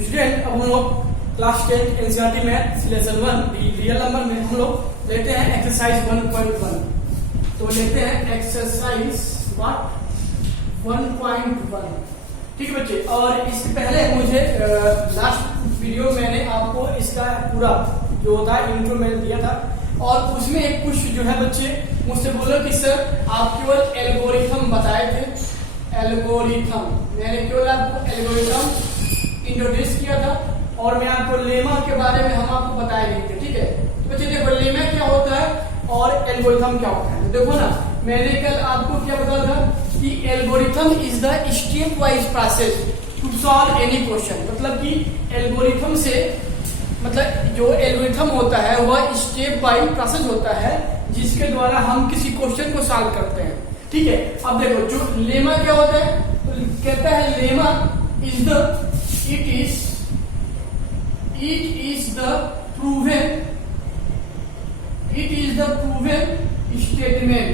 Student अब हम लोग class 10 NCERT math lesson 1 real number में हम लोग लेते हैं एक्सरसाइज 1.1। तो लेते हैं एक्सरसाइज 1.1। ठीक है बच्चे, और इससे पहले मुझे लास्ट वीडियो मैंने आपको इसका पूरा जो होता है इंट्रो मैंने दिया था, और उसमें एक कुछ जो है बच्चे मुझसे बोलो कि सर आप केवल एल्गोरिथम बताए थे। एल्गोरिथम मैंने केवल आपको एल्गोरिथम इंट्रोड्यूस किया था और मैं आपको लेमा के बारे में हम आपको बताए नहीं थे। ठीक है तो बच्चे देखो लेमा क्या होता है और एल्गोरिथम क्या होता है। तो देखो ना, मैंने कल आपको क्या बताया था कि algorithm is the step wise process to solve any question. मतलब कि एल्गोरिथम से मतलब जो एल्गोरिथम होता है वह स्टेप वाइज प्रोसेस होता है जिसके द्वारा हम किसी क्वेश्चन को सॉल्व करते हैं। ठीक है, अब देखो जो लेमा क्या होता है, तो कहता है lemma is the it is the proven statement।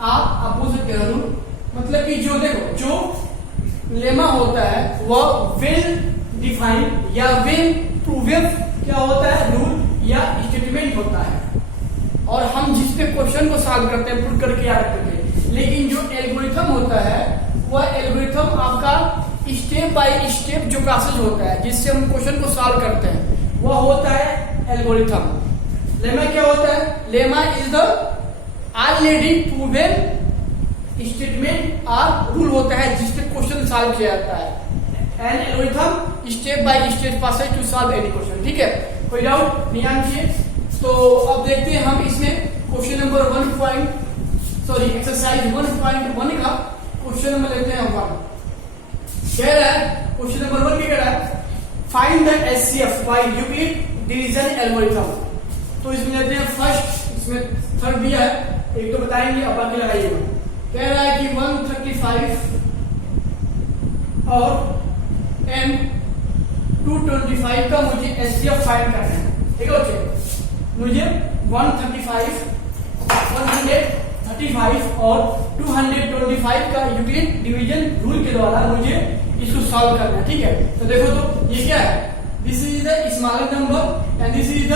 आप पूछ सकते हो मतलब कि जो देखो जो लेमा होता है वह वेल डिफाइन या वेल प्रूवन क्या होता है रूल या स्टेटमेंट होता है, और हम जिस पे क्वेश्चन को सॉल्व करते हैं पुट करके याद करके। लेकिन जो एल्गोरिथम होता है वह एल्गोरिथम आपका स्टेप बाय स्टेप जो प्रोसेस होता है जिससे हम क्वेश्चन को सॉल्व करते हैं वह होता है एल्गोरिथम। लेमा क्या होता है? Lemma is the already proven statement और रूल होता है जिससे क्वेश्चन सॉल्व किया जाता है। And algorithm step by step process to solve any question. ठीक है, कोई डाउट नहीं आना चाहिए। तो अब देखते हैं हम इसमें क्वेश्चन नंबर एक्सरसाइज 1.1 का क्वेश्चन नंबर लेते हैं 1। कह रहा है क्वेश्चन नंबर 1 क्या कह रहा है, find the HCF by Euclid division algorithm. तो इसमें लेते हैं फर्स्ट, इसमें थर्ड दिया है, एक तो बताएंगे अब बाकी लगाइएगा। कह रहा है कि 135 और एम 225 का मुझे एचसीएफ फाइंड करना है। ठीक है बच्चे, मुझे 135 और 225 का यूक्लिड डिवीजन रूल के द्वारा मुझे इसको सॉल्व करना है। ठीक है, तो देखो तो ये क्या है, this is the smaller number and this is the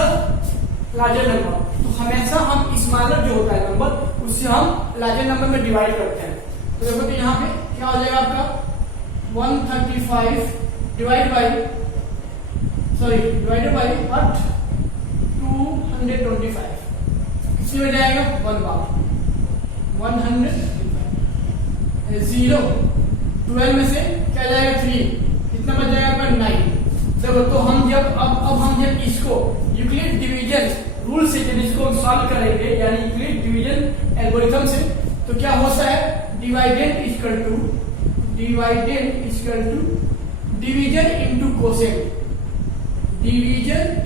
larger number. तो हमेशा हम स्मॉलर जो होता है नंबर उससे हम लार्जर नंबर में डिवाइड करते हैं। तो देखो तो यहाँ पे क्या हो जाएगा आपका 135 डिवाइडेड बाई 225 किसमें हो जाएगा 1 बार 100 0 12 में से क्या जाएगा 3, कितना बच जाएगा आपका 9। देखो तो हम जब अब हम जब इसको यूक्लिड डिवीजन रूल से जब इसको सॉल्व करेंगे यानी यूक्लिड डिवीजन एल्गोरिथम से, तो क्या होता है divided equal to division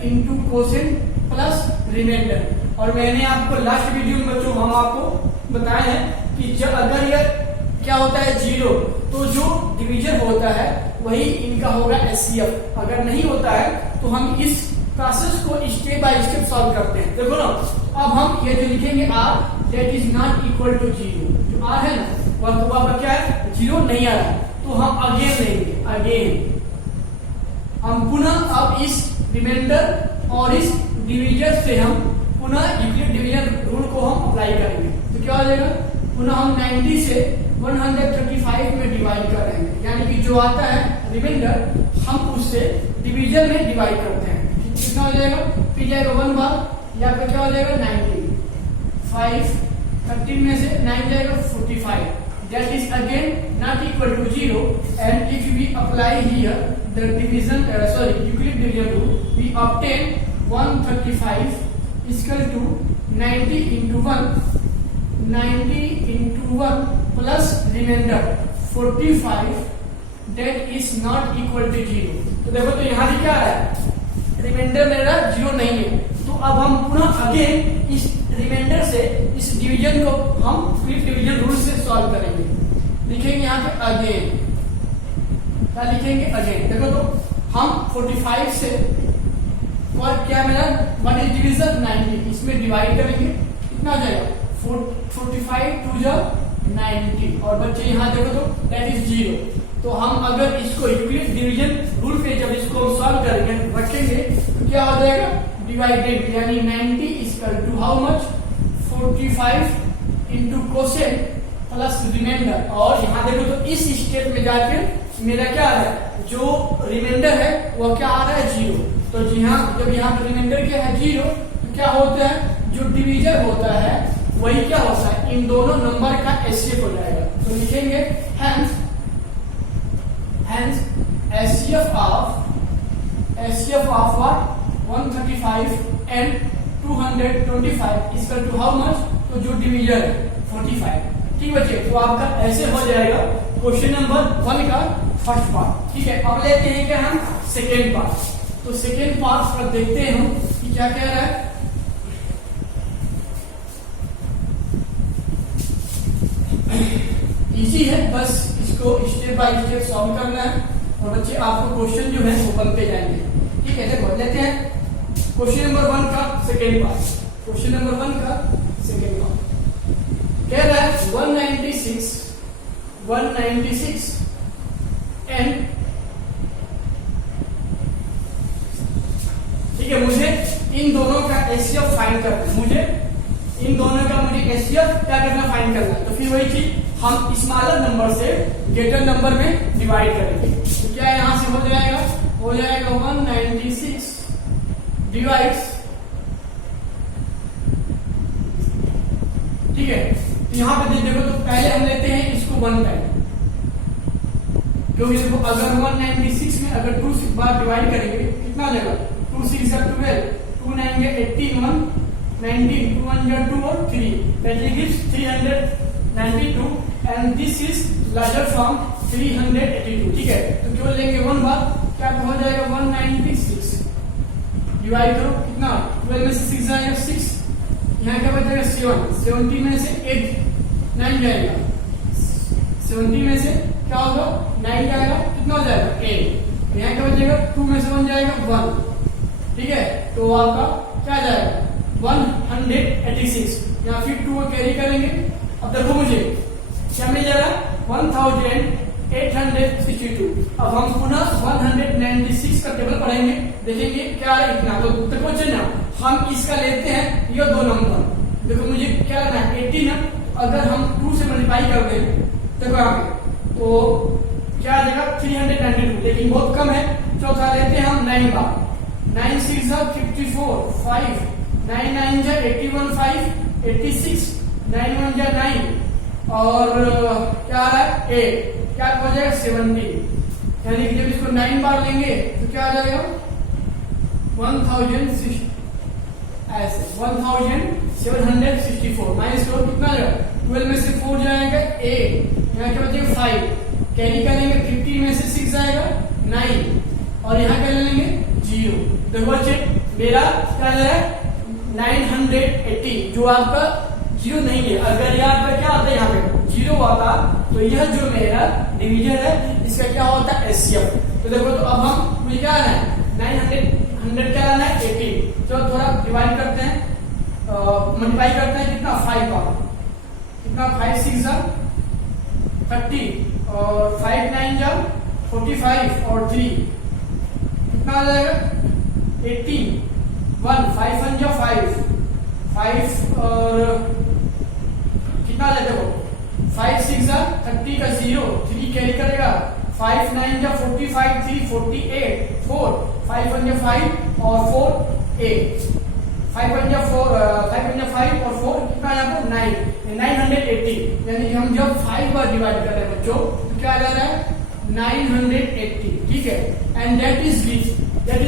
into quotient plus remainder. और मैंने आपको लास्ट वीडियो में बच्चों हम आपको बताए हैं कि जब अगर यह क्या होता है 0 तो जो डिवीजन होता है वही इनका होगा एचसीएफ। अगर नहीं होता है तो हम इस प्रोसेस को स्टेप बाय स्टेप सॉल्व करते हैं। देखो ना, अब हम ये जो लिखेंगे r that is not equal to 0, जो r है ना वह क्या है 0 नहीं आ रहा है, तो हम अगेन लेंगे हम पुनः अब इस रिमाइंडर और इस डिवीजन से हम पुनः यूक्लिड डिवीजन रूल को हम अप्लाई करेंगे। तो क्या हो जाएगा, पुनः हम 90 से 135 में डिवाइड कर रहे हैं, यानी कि जो आता है रिमाइंडर हम उससे डिवीजन में डिवाइड करते हैं। कितना हो जाएगा, फिर जाएगा 1 बार या फिर क्या हो जाएगा 90 5 13 में से 9 जाएगा 45, that is again not equal to 0। And if we apply here the division Euclid division rule we obtain 135 equal to 90 into 1 plus remainder 45 that is not equal to 0। तो देखो तो यहाँ भी क्या है, रिमाइंडर मेरा 0 नहीं है, तो अब हम पुनः अगेन इस रिमाइंडर से इस डिवीजन को हम क्लिक डिवीजन रूल से सॉल्व करेंगे। लिखेंगे यहाँ पे अगेन, क्या लिखेंगे अगेन। देखो तो हम 45 से और क्या मेरा 1 इज डिवीजन 90 इसमें डिवाइड करेंगे, कितना हो जाएगा 45 2 90 और बच्चे यहाँ देखो तो दैट इज 0। तो हम अगर इसको यूक्लिड डिवीजन रूल पे जब इसको सॉल्व करेंगे रखेंगे तो क्या हो जाएगा, डिवाइडेड यानी 90 equal to how much 45 into quotient plus remainder. और यहाँ देखो तो इस स्टेप में जाकर मेरा क्या आ रहा है, जो रिमाइंडर है वो क्या आ रहा है 0। तो जी हाँ, जब यहाँ पर रिमाइंडर क्या है 0 तो क्या होता है, जो डिवीजर होता है वही क्या होता है, इन दोनों नंबर का एचसीएफ हो जाएगा। तो लिखेंगे hence HCF of what 135 and 225 is equal to how much, तो जो डिवीजर है 45। ठीक बच्चे, तो आपका ऐसे हो जाएगा क्वेश्चन नंबर 1 का फर्स्ट पार्ट। ठीक है, अब लेते हैं क्या हम सेकेंड पार्ट। तो सेकेंड पार्ट पर देखते हैं हम कि क्या कह रहा है। इजी है, बस इसको स्टेप बाय स्टेप सॉल्व करना है और बच्चे आपको क्वेश्चन जो है वो बनते जाएंगे। ठीक है, देखो लेते हैं क्वेश्चन नंबर 1 का सेकेंड पार्ट। क्वेश्चन नंबर 1 का सेकेंड पार्ट कह रहा है 196 एंड ठीक है, मुझे इन दोनों का एचसीएफ फाइंड करना है। मुझे एचसीएफ क्या करना, फाइंड करना है। तो फिर वही चीज हम स्मॉलर नंबर से ग्रेटर नंबर में डिवाइड करेंगे। तो क्या यहां से हो जाएगा 196 डिवाइड्स, ठीक है। तो यहां पे देखो तो पहले हम लेते हैं इसको 1 टाइम, क्योंकि देखो अगर 196 में अगर 2 बार डिवाइड करेंगे कितना आ जाएगा, 2 6 12, 2 9 18, 1 19, 2 1 2 और 3, that gives 392 and this is larger from 382। ठीक है, तो केवल लेंगे 1 बार, क्या हो जाएगा 196 डिवाइड करो कितना, 12 में से 6 जाएगा 6, यहाँ क्या बचेगा 7, 70 में से 8 9 जाएगा, 70 में से क्या होगा 9 जाएगा, कितना हो जाएगा 8, यहाँ क्या बचेगा 2 में से 1 जाएगा 1। ठीक है, तो आपका क्या जाएगा 186, या फिर 2 को कैरी करेंगे। अब देखो मुझे क्या मिल जाएगा 1862। अब हम पुनः 196 का टेबल पढ़ेंगे, देखेंगे क्या है इतना। तो देखो ना, हम इसका लेते हैं ये 2 नंबर। देखो मुझे क्या करना है 80 ना, अगर हम 2 से मल्टीप्लाई कर दें देखो यहाँ पे तो क्या आ जाएगा 392, लेकिन बहुत कम है। चौथा लेते हैं हम 9 बार, 9 6 54, 5 9 9 81, 5 86, 9 1 9 और क्या आ रहा है 8, क्या हो जाएगा 70। यानी कि जब इसको 9 बार लेंगे तो क्या आ जाएगा 1060, ऐसे 1764 माइनस करो कितना आ जाएगा, 12 में से 4 जाएगा 8, यहाँ क्या बचेगा 5, कैरी करेंगे 50 में से 6 जाएगा 9 और यहाँ क्या ले लेंगे 0। देखो बच्चे मेरा क्या आ जाएगा 980, जो आपका 0 नहीं है। अगर यहाँ पे क्या आता है, यहाँ पे 0 आता तो यह जो मेरा डिवीजन है इसका क्या होता है एचसीएफ। तो देखो तो अब हम मुझे क्या आना है 900 क्या आना है 80। चलो थोड़ा डिवाइड करते हैं, मल्टीप्लाई करते हैं कितना 5 बार, कितना 5 6 30 और 5 9 45 और 3 कितना आ जाएगा 18, 1 5 1 5 5 और कितना आ जाएगा 5 6 30 का 0, 3 कैरी करेगा, 5 9 45, 3 48, 4 5 1 5 और 4 8, 5 1 5 और 4 कितना यहाँ पर 980। यानी कि हम जब 5 बार डिवाइड कर रहे हैं बच्चों तो क्या आ जा रहा है 980। ठीक है, एंड दैट इज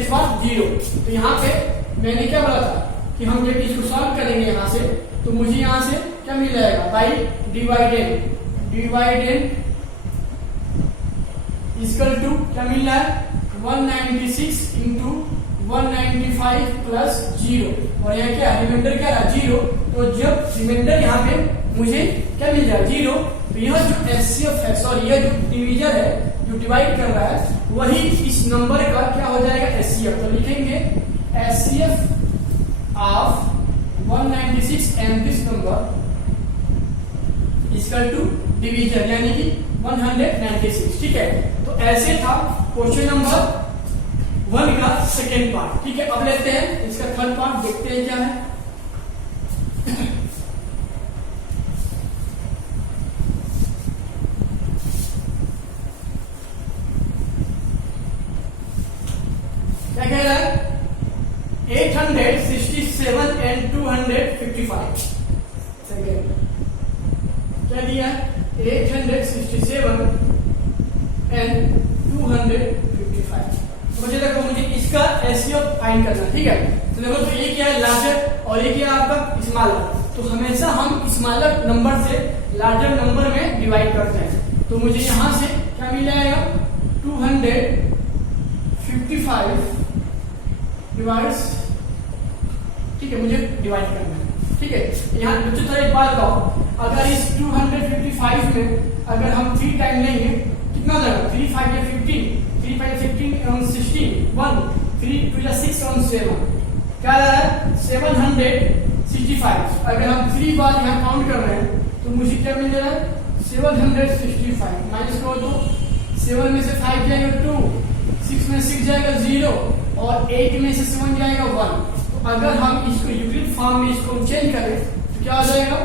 व्हाट 0। तो यहाँ पे मैंने क्या बोला था कि हम जब इसको सॉल्व करेंगे यहाँ से तो मुझे यहाँ से क्या मिल जाएगा बाई डिवाइडेड इक्वल टू क्या मिल रहा है 196 इंटू 195 प्लस 0 और यहाँ क्या रिमाइंडर क्या रहा 0। तो जब रिमाइंडर यहाँ पे मुझे क्या मिल जाए 0, तो यह जो एचसीएफ है, सॉरी यह जो डिवीजर है जो डिवाइड कर रहा है वही इस नंबर का क्या हो जाएगा एचसीएफ। तो लिखेंगे HCF of 196 and this number is equal to division, यानी कि 196। ठीक है, तो ऐसे था क्वेश्चन नंबर 1 का सेकेंड पार्ट। ठीक है, अब लेते हैं इसका थर्ड पार्ट, देखते हैं क्या है। क्या कह रहा है? 867 एंड 255। सेकेंड क्या दिया है? 867 एंड 255। मुझे देखो, मुझे इसका एचसीएफ फाइंड करना। ठीक है, तो देखो, तो ये क्या है? लार्जर, और ये क्या है आपका? स्मॉलर। तो हमेशा हम स्मॉलर नंबर से लार्जर नंबर में डिवाइड करते हैं। तो मुझे यहां से क्या मिल जाएगा? 255 डिवाइड्स। ठीक है, मुझे डिवाइड करना है। ठीक है, यहाँ बच्चों थोड़ा एक बात बताओ, अगर इस 255 में अगर हम 3 टाइम लेंगे, कितना जाएगा? 3 5 या 15, 3 5 15 अराउंड 16, 1 3 2 या 6 अराउंड 7। क्या आ रहा है? 765। अगर हम 3 बार यहाँ काउंट कर रहे हैं तो मुझे क्या मिल रहा है? 765 माइनस करो तो 7 में से 5 जाएगा 2, 6 में 6 जाएगा 0, और 8 में से 7 जाएगा 1। तो अगर हम इसको यूक्लिड फॉर्म में इसको चेंज करें तो क्या आ जाएगा?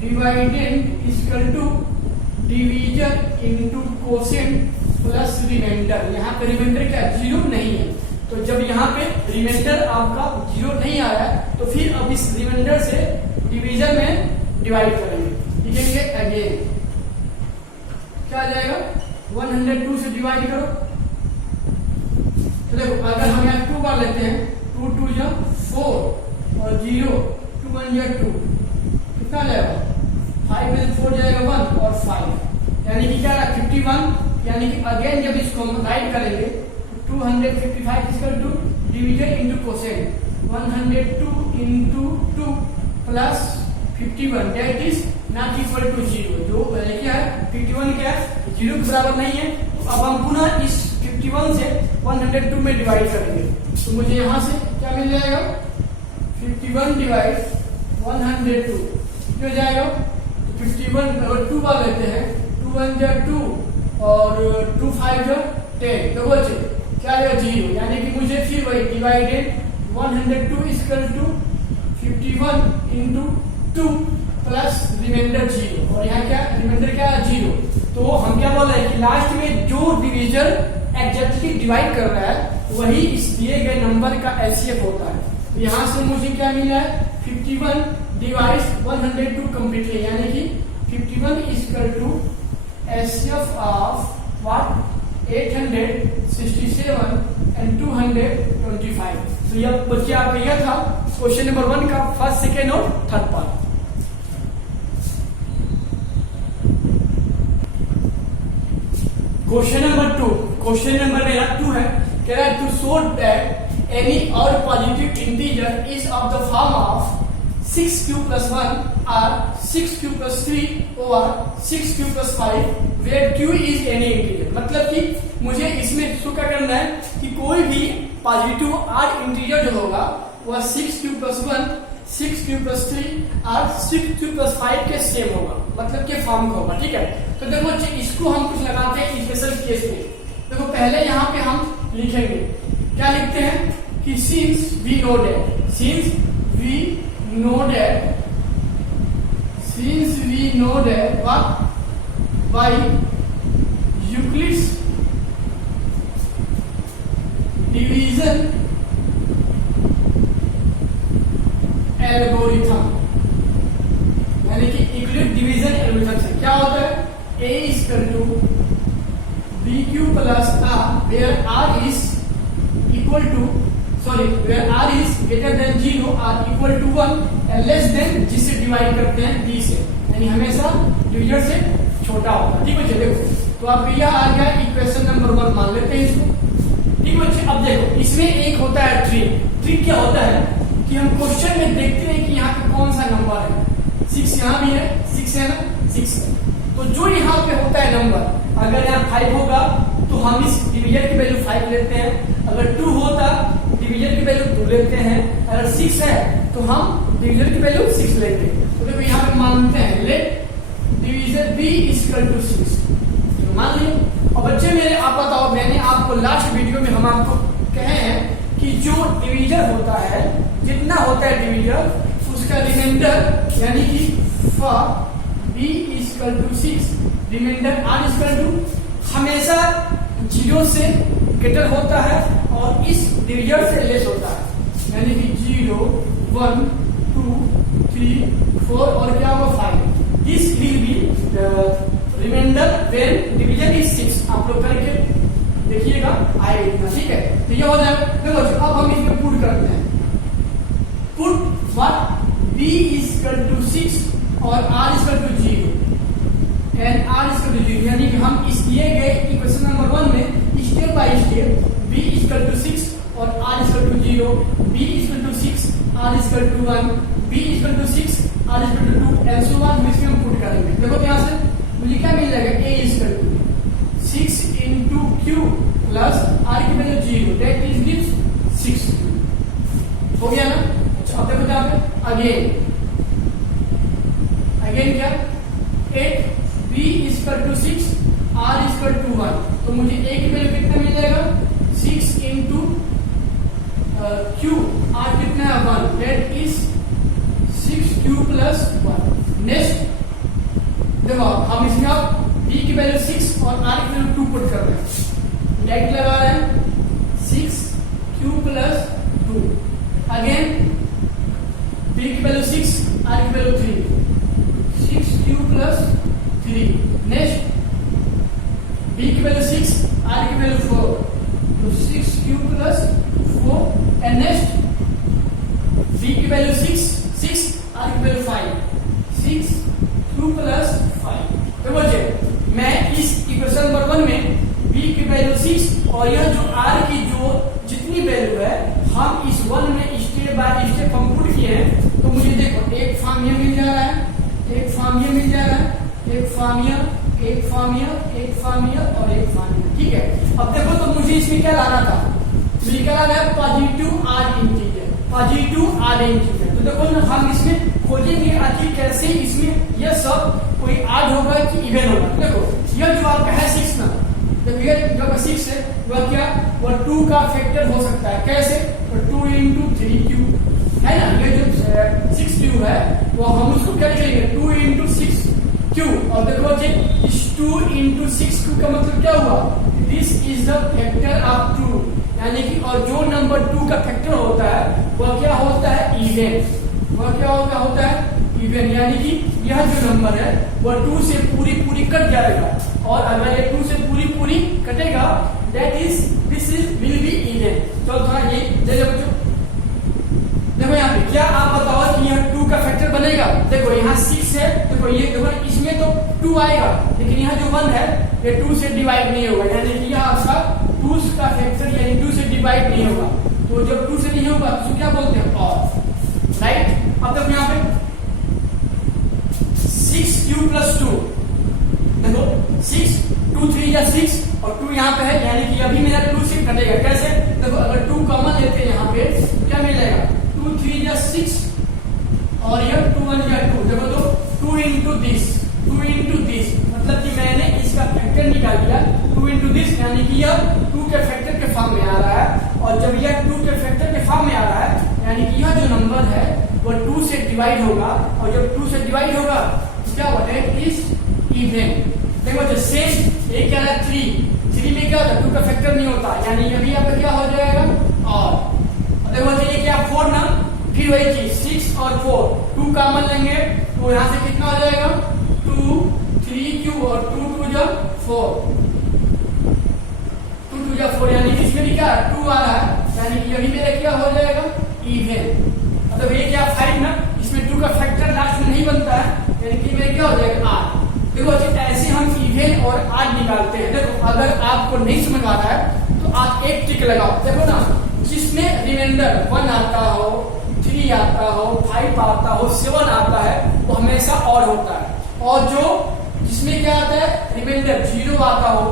Dividend equal to division into quotient plus remainder. यहाँ पे रिमाइंडर क्या? 0 नहीं है। तो जब यहाँ पे रिमाइंडर आपका 0 नहीं आ रहा है, तो फिर अब इस रिमाइंडर से डिवीजन में डिवाइड करेंगे। लिखेंगे अगेन, क्या आ जाएगा? 102 से डिवाइड करो। तो देखो, अगर हम यहाँ 2 बार लेते हैं, 2 2 जा 4 और 0 2 1 जा 2, कितना जाएगा? 5 में 4 जाएगा 1 और 5, यानी कि क्या रहा? 51। यानी कि अगेन जब इसको हम राइट करेंगे, 255 equal to division into quotient 102 into 2 plus 51, that is not equal to 0। जो क्या है? 51 क्या है? 0 के बराबर नहीं है। तो अब हम पुनः इस 51 से 102 में डिवाइड करेंगे। तो मुझे यहां से क्या मिल जाएगा? 51 डिवाइड 102 क्यों जाएगा? 51 अगर 2 बार लेते हैं, 2 1 जा 2 और 2 5 जा 10, तो बचे क्या आएगा? 0। यानी कि मुझे फिर वही divided 102 equal to 51 into 2 plus remainder 0, और यहाँ क्या? रिमाइंडर क्या है? 0। तो हम क्या बोल रहे हैं कि लास्ट में जो डिवीजन एग्जैक्टली डिवाइड कर रहा है वही इस दिए गए नंबर का एचसीएफ होता है। तो यहाँ से मुझे क्या मिला है? 51 डिवाइड्स 102 कंप्लीटली, यानी कि 51 equal to HCF of what? 867 and 225। तो यह बच्चे आपका यह था क्वेश्चन नंबर 1 का फर्स्ट, सेकेंड और third part. Question number 2, question number मेरा 2 है। कह रहा है टू शो दैट एनी और positive integer is of the form of 6q plus 1 or 6q plus 3 or 6q plus 5 where q is any integer। मतलब कि मुझे इसमें शो क्या करना है कि कोई भी पॉजिटिव आर इंटीजर जो होगा वह 6q plus 1, 6q plus 3 और 6q plus 5 के सेम होगा, मतलब के फॉर्म का होगा। ठीक है, तो देखो इसको हम कुछ लगाते हैं स्पेशल केस में। देखो पहले यहाँ पे हम लिखेंगे, क्या लिखते हैं कि since we know that, since we know that, since we know that what by Euclid's division algorithm, यानी कि यूक्लिड डिवीजन एल्गोरिथम से क्या होता है? a is equal to bq plus r where r is equal to where r is greater than 0 or equal to 1 and less than, जिससे divide करते हैं b से, यानी हमेशा डिवीजर से छोटा होगा। ठीक है, देखो तो आप यह आ गया इक्वेशन नंबर 1, मान लेते हैं इसको। ठीक है, अब देखो इसमें एक होता है ट्रिक। ट्रिक क्या होता है कि हम क्वेश्चन में देखते हैं कि यहाँ पे कौन सा नंबर है। 6 यहाँ भी है, 6 है ना, 6 है। तो जो यहाँ पे होता है नंबर, अगर यहाँ 5 होगा तो हम इस डिवीजर की वैल्यू 5 लेते हैं, अगर 2 होता डिवीजर की वैल्यू 2 लेते हैं, अगर 6 है तो हम डिवीजर की वैल्यू 6 लेते हैं। तो देखो यहाँ पे मानते हैं let divisor b equal to 6। मान लिए। और बच्चे मेरे आप बताओ, मैंने आपको लास्ट वीडियो में हम आपको कहे हैं कि जो डिवीजर होता है, जितना होता है डिवीजर उसका रिमाइंडर यानी कि b = 6 रिमाइंडर r = हमेशा 0 से ग्रेटर होता है और इस डिवीजर से लेस होता है, यानी कि 0 1 2 3 4 और क्या होगा 5। This will be remainder when division is 6। आप लोग करके देखिएगा आएगा, ठीक है। तो ये हो जाएगा। देखो अब हम इसमें पुट करते हैं, पुट व्हाट b = 6 और r = 0 एंड r = 0, यानी कि हम इस दिए गए इक्वेशन नंबर 1 में स्टेप बाय स्टेप b = 6 और r = 0, b = 6 r = 1, b = 6 r = 2 and so on, इसमें हम पुट करेंगे। देखो यहाँ से मुझे क्या मिल जाएगा, a = 6 into q plus r की वैल्यू 0, that is gives 6 हो गया ना। अच्छा अब देखो यहाँ पे अगेन क्या 8 b = 6 r = 1, तो मुझे a की वैल्यू कितना मिल जाएगा 6 into q, r कितना है 1, that is 6q plus 1। Next देखो हम इसमें अब b की वैल्यू 6 और r की वैल्यू 2 पुट कर रहे हैं, डायरेक्ट लगा रहे हैं 6q plus 2। अगेन b की वैल्यू 6 r की value 3, 6q plus 3। Next b की वैल्यू 6 r की वैल्यू 4, तो 6q plus 4 and next b की वैल्यू 6 r की वैल्यू 5, 6q plus 5। तो बोलिए मैं इस इक्वेशन नंबर 1 में b की वैल्यू 6 और यह जो r की जो जितनी वैल्यू है हम इस 1 में स्टेप बाय स्टेप हम पुट किए हैं, तो मुझे देखो एक फॉर्म ये मिल जा रहा है, एक फॉर्म ये मिल जा रहा है, एक फॉर्म ये, एक फॉर्म ये, एक फॉर्म ये और एक फॉर्म ये, ठीक है। अब देखो तो मुझे इसमें क्या लाना था, मुझे क्या लाना है positive r integer, positive r integer. तो देखो ना हम इसमें खोजेंगे आखिर कैसे इसमें यह सब कोई आड होगा कि इवन होगा। देखो यह जो आपका है 6 ना, देखो ये जो 6 है वह क्या, वह 2 का फैक्टर हो सकता है, कैसे, तो 2 into 3q है ना, ये जो 6q है वो हम उसको क्या लिखेंगे 2 into 6q। और देखो जी इस 2 into 6q का मतलब क्या हुआ, this is the factor of 2, यानी कि और जो नंबर 2 का फैक्टर होता है वह क्या होता है इवन, वह क्या होता है इवन, यानी कि यह जो नंबर है वह 2 से पूरी कट जाएगा, और अगर ये 2 से पूरी कटेगा that is this is will be even. चलो थोड़ा ये दे दो बच्चों, देखो यहाँ पे क्या आप बताओ कि यह 2 का फैक्टर बनेगा। देखो यहाँ 6 है, देखो ये देखो इसमें तो 2 आएगा, लेकिन यहाँ जो 1 है ये 2 से डिवाइड नहीं होगा, यानी कि यह आपका 2 का फैक्टर यानी 2 से डिवाइड नहीं होगा। तो जब 2 से नहीं होगा तो क्या बोलते हैं और, राइट। अब देखो यहाँ पे 6q plus 2, देखो 6 2 3 या 6 और 2 यहाँ पे है, यानी कि अभी मेरा 2 से कटेगा, कैसे, देखो अगर 2 कॉमन लेते हैं यहाँ पे क्या मिलेगा 2 3 या 6 और यह 2 1 या 2, देखो तो 2 into this, मतलब कि मैंने इसका फैक्टर निकाल दिया 2 into this, यानी कि यह 2 के फैक्टर के फॉर्म में आ रहा है, और जब यह 2 के फैक्टर के फॉर्म में आ रहा है यानी कि यह जो नंबर है वह 2 से डिवाइड होगा, और जब 2 से डिवाइड होगा तो क्या होगा इस इवन। देखो जो सेम ये क्या है 3 में क्या होता है 2 का फैक्टर नहीं होता, यानी अभी यहाँ पे क्या हो जाएगा और देखो ये क्या 4 ना, फिर वही चीज 6 और 4 2 कॉमन लेंगे तो यहाँ से कितना हो जाएगा 2 3q और 2 2 जा 4, 2 2 जा 4, यानी कि इसमें भी क्या 2 आ रहा है, यानी कि अभी मेरा क्या हो जाएगा इवन। मतलब ये क्या 5 ना, इसमें 2 का फैक्टर लास्ट में नहीं बनता है, यानी कि मेरा क्या हो जाएगा r। देखो ऐसे हम इवन और आड निकालते हैं। देखो अगर आपको नहीं समझ आ रहा है तो आप एक टिक लगाओ, देखो ना जिसमें रिमाइंडर 1 आता हो, 3 आता हो, 5 आता हो, 7 आता है वो हमेशा और होता है, और जो जिसमें क्या आता है रिमाइंडर 0 आता हो,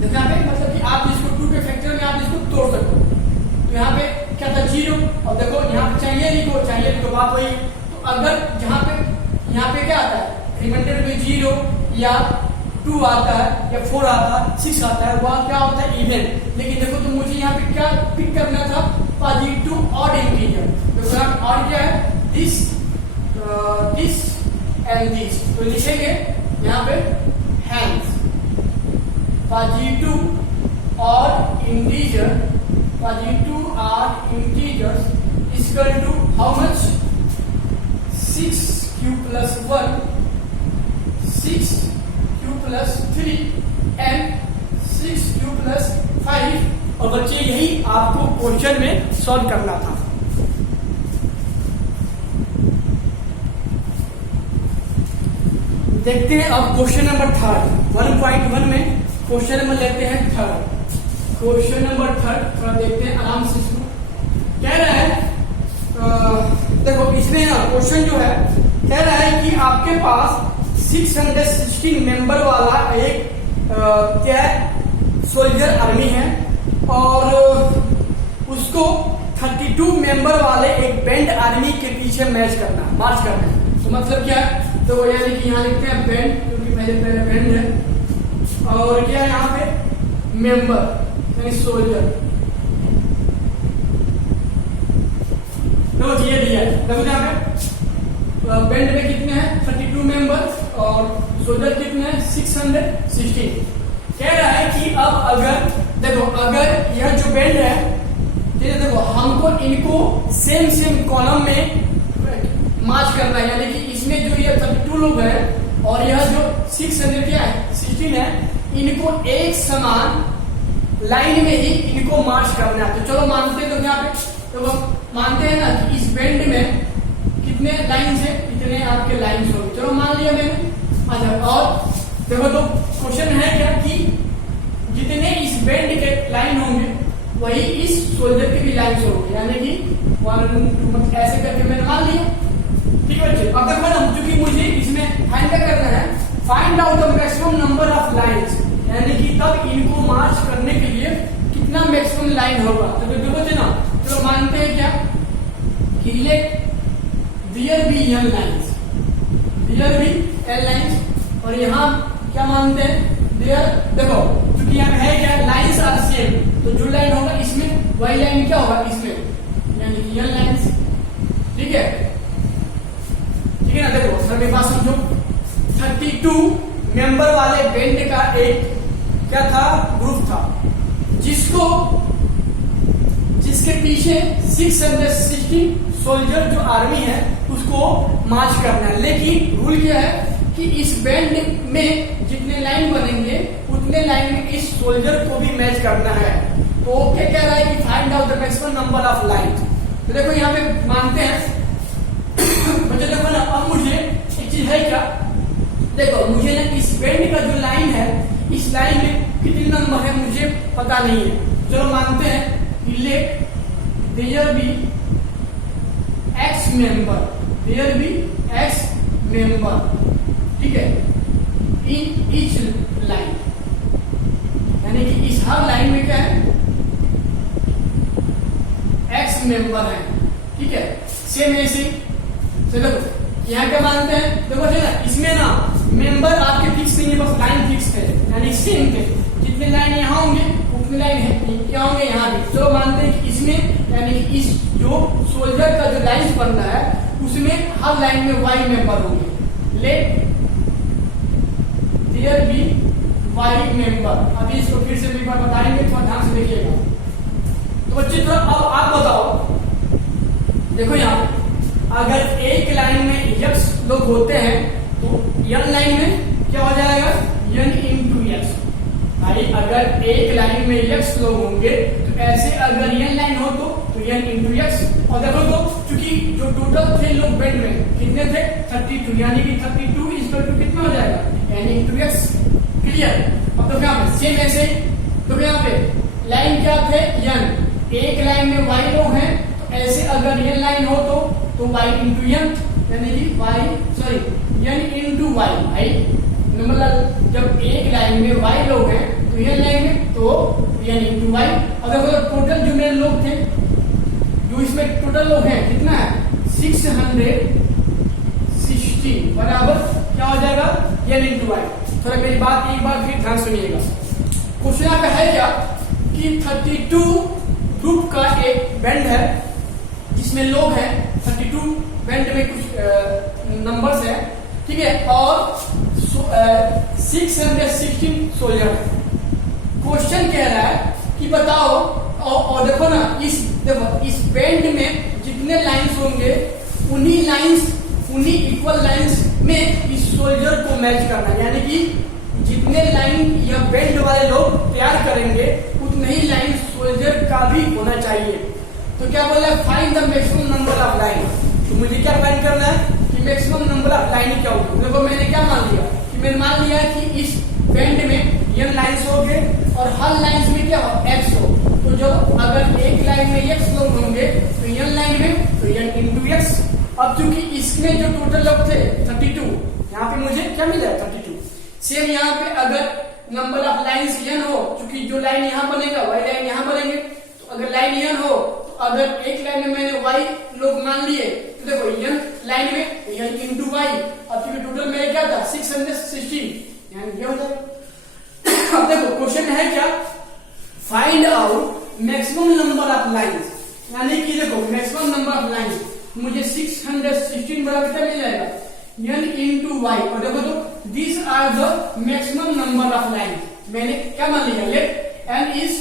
देखो यहाँ पे मतलब कि आप इसको 2 के फैक्टर में आप इसको तोड़ सको, तो यहाँ पे क्या था 0, और देखो यहाँ पे चाहिए लिखो बात वही। तो अगर यहाँ पे क्या आता है रिमाइंडर में 0 या 2 आता है या 4 आता है, 6 आता है, वह क्या होता है इवन। लेकिन देखो तो मुझे यहाँ पे क्या पिक करना था, पॉजिटिव ऑड इंटीजर। तो ऑड क्या है, दिस एंड दिस, तो लिखेंगे यहाँ पे hence positive odd integer, positive odd integers equal to how much, 6q plus 1, 6q plus 3 and 6q plus 5। और बच्चे यही आपको क्वेश्चन में सॉल्व करना था। देखते हैं अब क्वेश्चन नंबर 3 1.1 में क्वेश्चन नंबर लेते हैं 3। क्वेश्चन नंबर 3 थोड़ा देखते हैं आराम से। इसको कह रहा है देखो इसमें ना क्वेश्चन जो है कह रहा है कि आपके पास 616 मेंबर वाला एक क्या है सोल्जर आर्मी है और उसको 32 मेंबर वाले एक बैंड आर्मी के पीछे मार्च करना है। तो मतलब क्या है, तो यानी कि यहाँ लिखते हैं बैंड, क्योंकि पहले बैंड है, और क्या है यहाँ पे मेंबर यानी सोल्जर। देखो ये दिया है, देखो यहाँ पे बैंड में कितने हैं 32 मेंबर और सोल्जर कितने हैं 616। कह रहा है कि अब अगर यह जो बैंड है, देखो हमको इनको सेम कॉलम में मार्च करना है, यानी कि इसमें जो ये 32 लोग हैं और यह जो 600 क्या है 16 है, इनको एक समान लाइन में ही इनको मार्च करना है। तो चलो मानते हैं, तो यहाँ पे तो मानते हैं ना कि इस बैंड में कितने लाइन है, इतने आपके लाइन होंगे। चलो मान लिया मैंने। अच्छा, और देखो तो क्वेश्चन है क्या कि जितने इस बैंड के लाइन होंगे वही इस सोल्जर के भी लाइन होंगे, यानी कि 1 2 ऐसे करके मैंने मान लिया। ठीक है बच्चे, अब देखो ना, क्योंकि मुझे इसमें फाइंड करना है, find out the maximum number of lines, यानी कि तब इनको मार्च करने के लिए कितना मैक्सिमम लाइन होगा। तो देखो बच्चे ना, चलो मानते हैं क्या कि there be n lines, there be n lines, और यहाँ क्या मानते हैं देयर, देखो क्योंकि यहाँ है क्या लाइंस आर सेम, तो जो लाइन होगा इसमें वही लाइन क्या होगा इसमें, यानी कि एन लाइंस। ठीक है ना। देखो सर मेरे पास समझो 32 मेंबर वाले बैंड का एक क्या था ग्रुप था, जिसके पीछे 616 सोल्जर जो आर्मी है उसको मार्च करना है। लेकिन रूल क्या है कि इस बैंड में जितने लाइन बनेंगे उतने लाइन में इस सोल्जर को भी मैच करना है। तो क्या कह रहा है कि find out the maximum number of line. तो देखो यहाँ पे मानते हैं मुझे, देखो ना अब मुझे एक चीज है क्या, देखो मुझे ना इस बैंड का जो लाइन है, इस लाइन में कितने नंबर है मुझे पता नहीं है। चलो मानते हैं let there be x member, there be x member, ठीक है, इन ईच लाइन, यानी कि इस हर लाइन में क्या है एक्स मेंबर है। ठीक है, सेम ऐसे देखो यहाँ क्या मानते हैं, देखो ना इसमें ना मेंबर आपके फिक्स नहीं है, बस लाइन फिक्स है, यानी सेम थे, जितने लाइन यहाँ होंगे उतने लाइन है क्या होंगे यहाँ भी। चलो मानते हैं कि इसमें यानी कि इस जो सोल्जर का जो लाइन बन रहा है उसमें हर लाइन में वाई मेंबर होंगे। Let there be y member. अभी इसको फिर से एक बार बताएंगे, थोड़ा ध्यान से देखिएगा। तो बच्चे तो अब आप बताओ, देखो यहाँ अगर एक लाइन में यक्स लोग होते हैं तो यन लाइन में क्या हो जाएगा यन इंटू यक्स। भाई अगर एक लाइन में यक्स लोग होंगे तो ऐसे अगर यन लाइन हो तो यन इंटू यक्स। और देखो तो चूंकि जो टोटल थे लोग बेड में कितने थे 32, यानी कि 32 इक्वल टू कितना हो जाएगा यानी इंटू यक्स। क्लियर। अब तो यहाँ पे सेम ऐसे, तो यहाँ पे लाइन क्या थे यन, एक लाइन में वाई लोग हैं तो ऐसे अगर यन लाइन हो तो y इंटू यन, यानी कि y सॉरी यन इंटू वाई। भाई मतलब जब एक लाइन में y लोग हैं तो यन लाइन में तो यन इंटू वाई। अगर टोटल जो मेरे लोग थे, जो इसमें टोटल लोग हैं कितना है 660 बराबर क्या हो जाएगा यन इंटू वाई। थोड़ा मेरी बात एक बार फिर ध्यान सुनिएगा। क्वेश्चन यहाँ पे है क्या कि 32 ग्रुप का एक बैंड है जिसमें लोग हैं, 32 बैंड में कुछ नंबर्स हैं, ठीक है, और 616 सोल्जर है। क्वेश्चन कह रहा है कि बताओ, और देखो ना, इस बैंड में जितने लाइंस होंगे उन्हीं इक्वल लाइंस में इस सोल्जर को मैच करना है, यानी कि जितने लाइन या बैंड वाले लोग तैयार करेंगे उतने ही लाइन सोल्जर का भी होना चाहिए। तो क्या बोल रहा है, find the maximum number of line. तो मुझे क्या फाइंड करना है कि मैक्सिमम नंबर ऑफ लाइन क्या होगी। देखो मैंने क्या मान लिया कि मैंने मान लिया कि इस बैंड में n लाइन्स होंगे और हर लाइन्स में क्या हो, x हो। तो जब अगर एक लाइन में x लोग होंगे तो n लाइन में तो n इंटू x। अब चूंकि इसमें जो टोटल लोग थे 32, यहाँ पे मुझे क्या मिला है 32। सेम यहाँ पे अगर नंबर ऑफ लाइन्स n हो, चूंकि जो लाइन यहाँ बनेगा y लाइन यहाँ बनेंगे, तो अगर लाइन n हो तो अगर एक लाइन में मैंने y लोग मान लिए तो देखो n लाइन में तो n इंटू y। अब चूंकि टोटल मेरे क्या था 616, यानी क्या हो जाएगा। अब देखो क्वेश्चन है क्या, find out maximum number of lines, यानी कि देखो मैक्सिमम नंबर ऑफ लाइन्स मुझे 616 बराबर क्या मिल जाएगा n इंटू वाई। और देखो तो this are the maximum number of line. मैंने क्या मान लिया, let n is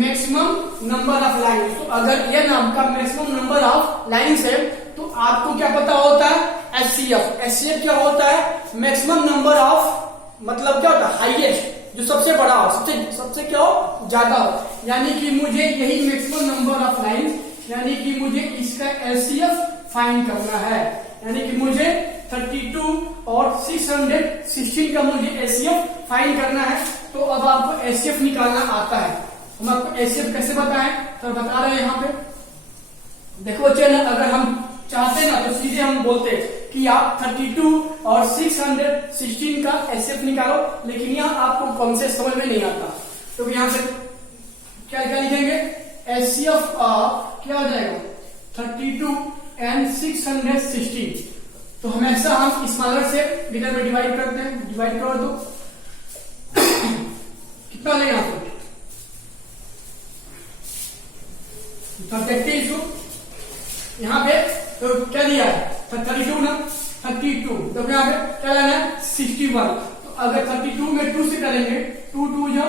maximum number of line. तो अगर n आपका मैक्सिमम नंबर ऑफ लाइन्स है तो आपको क्या पता होता है एचसीएफ। एचसीएफ क्या होता है, मैक्सिमम नंबर ऑफ, मतलब क्या होता है हाईएस्ट, जो सबसे बड़ा हो, सबसे क्या हो, ज्यादा हो। यानी कि मुझे यही मैक्सिमम नंबर ऑफ लाइन, यानी कि मुझे इसका एचसीएफ फाइंड करना है। यानी कि मुझे 32 और 616 का मुझे एचसीएफ फाइंड करना है। तो अब आपको एचसीएफ निकालना आता है। हम आपको एचसीएफ कैसे बताएं, तो बता रहे हैं यहाँ पे। देखो चलो, अगर हम चाहते ना तो सीधे हम बोलते कि आप 32 और 616 का एचसीएफ निकालो, लेकिन यहाँ आपको कॉन्सेप्ट समझ में नहीं आता। तो यहाँ से क्या लिखेंगे, एचसीएफ क्या हो जाएगा 32 एंड 616। तो हमेशा हम इस मानक से मीटर में डिवाइड करते हैं, डिवाइड करो तो कितना लेंगे आपको, तो देखते हैं इसको। यहाँ पे तो क्या दिया है 32 ना, 32, तो यहाँ पे क्या लेना है 61। तो अगर 32 में 2 से करेंगे, 2 2 जा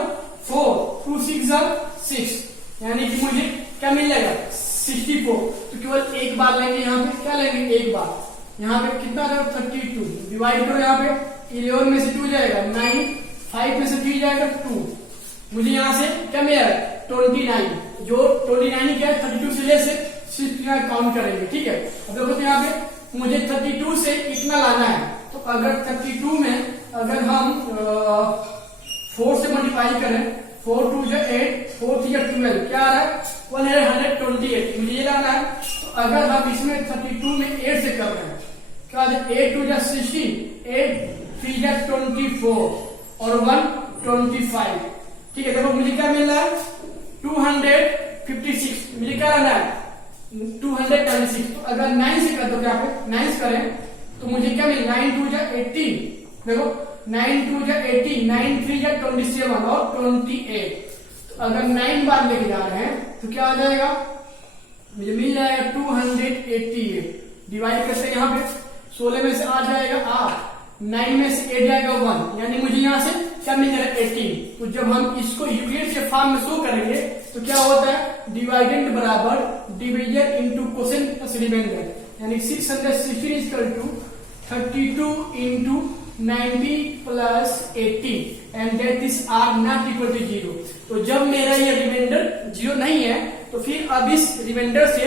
4, 2 6 जा 6, यानी कि मुझे क्या मिल जाएगा 64। तो केवल एक बार लेंगे, यहाँ पे क्या लेंगे एक बार। यहाँ पे कितना था 32, डिवाइड करो, यहाँ पे 11 में से 2 जाएगा 9, 5 में से 3 जाएगा 2, मुझे यहाँ से क्या मिला 29। जो 29 क्या है 32 से ले से सिर्फ यहाँ काउंट करेंगे, ठीक है। अब देखो तो यहाँ पे मुझे 32 से इतना लाना है। तो अगर 32 में अगर हम 4 से मल्टीप्लाई करें, 4 2 जा 8, 4 3 जा 12, क्या आ रहा है 128, मुझे ये लाना है। तो अगर हम इसमें 32 में 8 से कर रहे हैं, क्या 8 2 जा 16, 8 3 जा 24 और 1 25, ठीक है। देखो मुझे क्या मिल रहा है 256, मुझे क्या लाना है 296। तो अगर 9 से कर दो, क्या पे 9 से करें तो मुझे क्या मिले 9 2 जा 18, देखो 9 2 जा 18, 9 3 जा 27 और 28। तो अगर 9 बार लेके जा रहे हैं तो क्या आ जाएगा, मुझे मिल जाएगा 288। डिवाइड करते हैं, यहाँ पे 16 में से आ जाएगा 8, 9 में से 8 जाएगा 1, यानी मुझे यहाँ से क्या मिल जाएगा 18। तो जब हम इसको यूक्लिड के फॉर्म में शो करेंगे तो क्या होता है, डिवाइडेंड बराबर division into quotient plus remainder, यानी 616 equal to 32 into 90 plus 80 and that is r not equal to 0। तो जब मेरा ये रिमाइंडर 0 नहीं है तो फिर अब इस रिमाइंडर से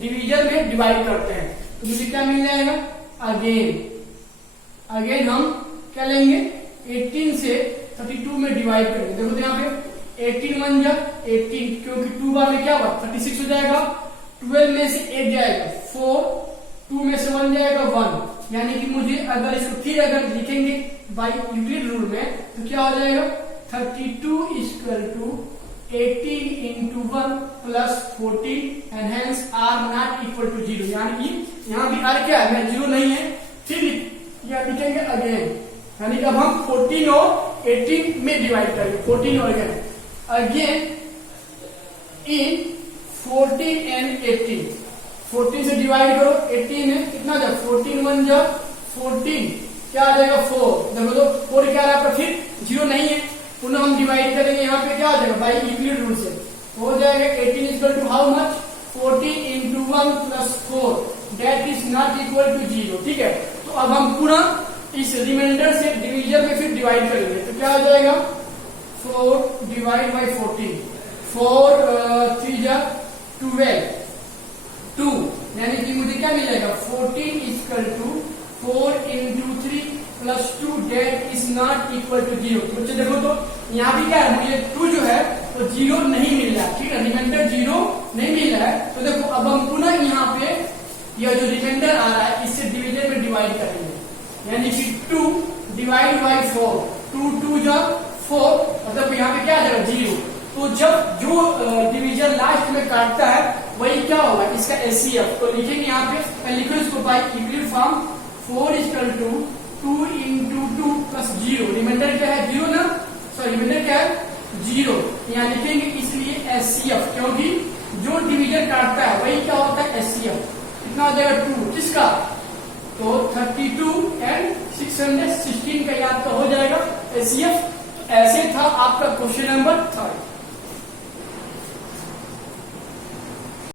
डिवीजन में डिवाइड करते हैं। तो मुझे क्या मिल जाएगा, अगेन हम क्या लेंगे 18 से 32 में डिवाइड करेंगे। देखो तो यहाँ पे 18 1 जा 18, क्योंकि 2 बार में क्या हुआ 36 हो जाएगा, 12 में से 8 जाएगा 4, 2 में से 1 जाएगा 1, यानी कि मुझे अगर इसको फिर अगर लिखेंगे बाय यूक्लिड रूल में तो क्या हो जाएगा 32 equal to 18 into 1 plus 14 and hence r not equal to 0, यानी कि यहाँ भी आर क्या है 0 नहीं है। फिर यह लिखेंगे अगेन यानी कि अब हम 14 और 18 में डिवाइड करेंगे। 14 और अगेन इन 14 एंड 18, 14 से डिवाइड करो, 18 है कितना जा 14 1 जा 14, क्या आ जाएगा 4। देखो तो 4 क्या रहा है, फिर 0 नहीं है, पुनः हम डिवाइड करेंगे, यहाँ पे क्या आ जाएगा बाई यूक्लिड रूल से हो जाएगा 18 equal to how much 14 into 1 plus 4 that is not equal to 0। ठीक है, तो अब हम पुनः इस रिमाइंडर से डिवीजन में फिर डिवाइड करेंगे, तो क्या आ जाएगा 4 डिवाइड बाई 14, 4 3 जा 12, 2 यानी कि मुझे क्या मिलेगा 14 equal to 4 into 3 plus 2 that is not equal to 0। बच्चे देखो तो यहाँ भी क्या है, मुझे 2 जो है वो 0 नहीं मिल रहा है। ठीक है, रिमाइंडर 0 नहीं मिल रहा है, तो देखो अब हम पुनः यहाँ पे यह जो रिमाइंडर आ रहा है इससे डिवीजन में डिवाइड करेंगे, यानी कि 2 डिवाइड बाई 4, 2 2 जा 4, मतलब यहाँ पे क्या आ जाएगा 0। तो जब जो डिवीजन लास्ट में काटता है वही क्या होगा इसका एचसीएफ। तो लिखेंगे यहाँ पे, मैं लिखूँ इसको by Euclid form 4 equal to 2 into 2 plus 0, remainder क्या है 0 ना, सॉरी रिमाइंडर क्या है 0, यहाँ लिखेंगे इसलिए एचसीएफ, क्योंकि जो डिवीजन काटता है वही क्या होता है एचसीएफ। कितना हो जाएगा 2 किसका, तो 32 एंड 616 का याद का हो जाएगा एचसीएफ। ऐसे था आपका क्वेश्चन नंबर 3।